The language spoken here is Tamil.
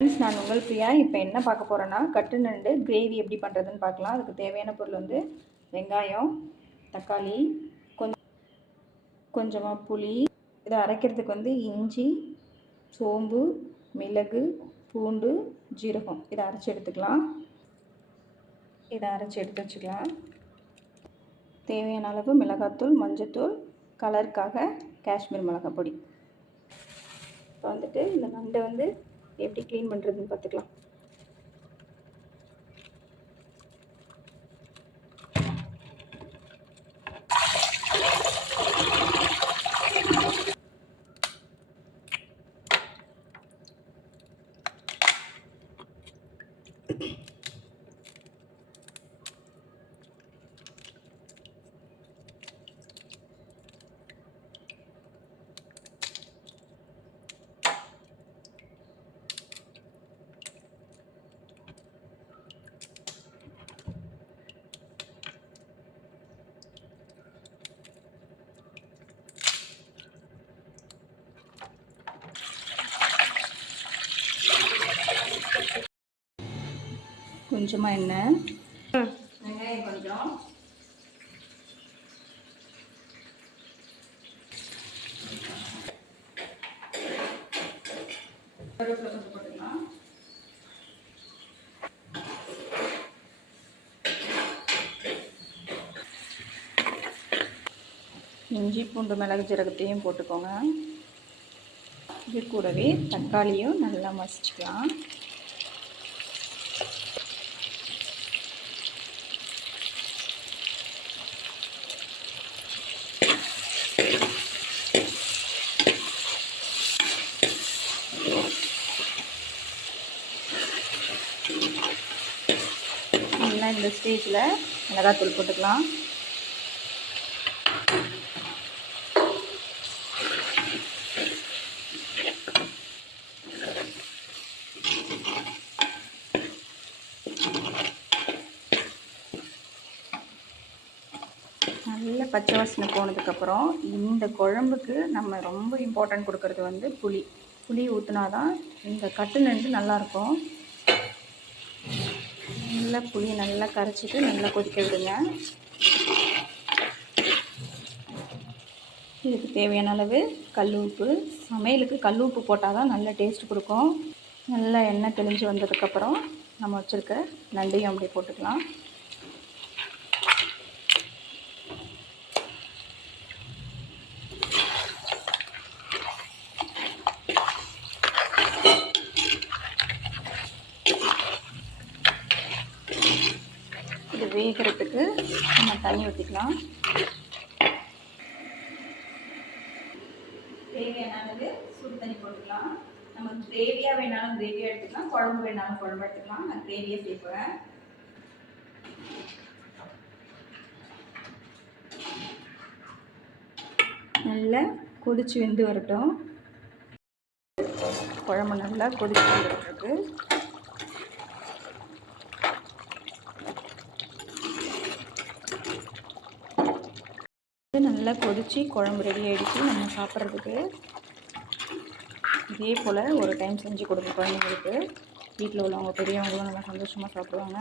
ஃப்ரெண்ட்ஸ், நான் உங்கள் பிரியா. இப்போ என்ன பார்க்க போகிறேன்னா, கட்டு நண்டு கிரேவி எப்படி பண்ணுறதுன்னு பார்க்கலாம். அதுக்கு தேவையான பொருள் வந்து வெங்காயம், தக்காளி, கொஞ்சமாக புளி. இதை அரைக்கிறதுக்கு வந்து இஞ்சி, சோம்பு, மிளகு, பூண்டு, ஜீரகம். இதை அரைச்சி எடுத்துக்கலாம். இதை அரைச்சி எடுத்து வச்சுக்கலாம். தேவையான அளவு மிளகாத்தூள், மஞ்சத்தூள், கலருக்காக காஷ்மீர் மிளகாய் பொடி. இப்போ வந்துட்டு இந்த நண்டை வந்து எப்படி க்ளீன் பண்ணுறதுன்னு பார்த்துக்கலாம். கொஞ்சமாக எண்ணெய், வெங்காயம் கொஞ்சம், கருவேப்பிலை கொஞ்சம் போட்டுக்கலாம். இஞ்சி, பூண்டு, மிளகு, ஜீரகத்தையும் போட்டுக்கோங்க. இது கூடவே தக்காளியும் நல்லா மசிச்சுக்கலாம். நல்லா இந்த ஸ்டேஜில் மிளகாத்தூள் போட்டுக்கலாம். நல்ல பச்சை வாசனை போனதுக்கப்புறம் இந்த குழம்புக்கு நம்ம ரொம்ப இம்பார்ட்டன்ட் கொடுக்கறது வந்து புளி. புளி ஊற்றினா தான் இந்த கட்டு நண்டு நல்லாயிருக்கும். நல்லா புளி நல்லா கரைச்சிட்டு நல்லா கொதிக்க விடுங்க. இதுக்கு தேவையான அளவு கல் உப்பு. சமையலுக்கு கல் உப்பு போட்டால் தான் நல்ல டேஸ்ட் கொடுக்கும். நல்லா எண்ணெய் தெளிஞ்சு வந்ததுக்கப்புறம் நம்ம வச்சுருக்க நண்டையும் அப்படியே போட்டுக்கலாம். இது வேகிறதுக்கு நம்ம தண்ணி ஊற்றிக்கலாம். தேவையான அளவு சுடு தண்ணி போட்டுக்கலாம். நம்ம கிரேவியாக வேணாலும் கிரேவியாக எடுத்துக்கலாம், குழம்பு வேணாலும் குழம்பு எடுத்துக்கலாம். நான் கிரேவியாக சேர்ப்பேன். நல்லா கொதிச்சு வெந்து வரட்டும். குழம்பு நல்லா கொதிச்சு வந்துட்டுருக்கு. நல்லா கொதிச்சு குழம்பு ரெடி ஆகிடுச்சு. நம்ம சாப்பிட்றதுக்கு இதே போல் ஒரு டைம் செஞ்சு கொடுங்க குழந்தைங்களுக்கு. வீட்டில் உள்ளவங்க பெரியவங்களும் நல்லா சந்தோஷமாக சாப்பிடுவாங்க.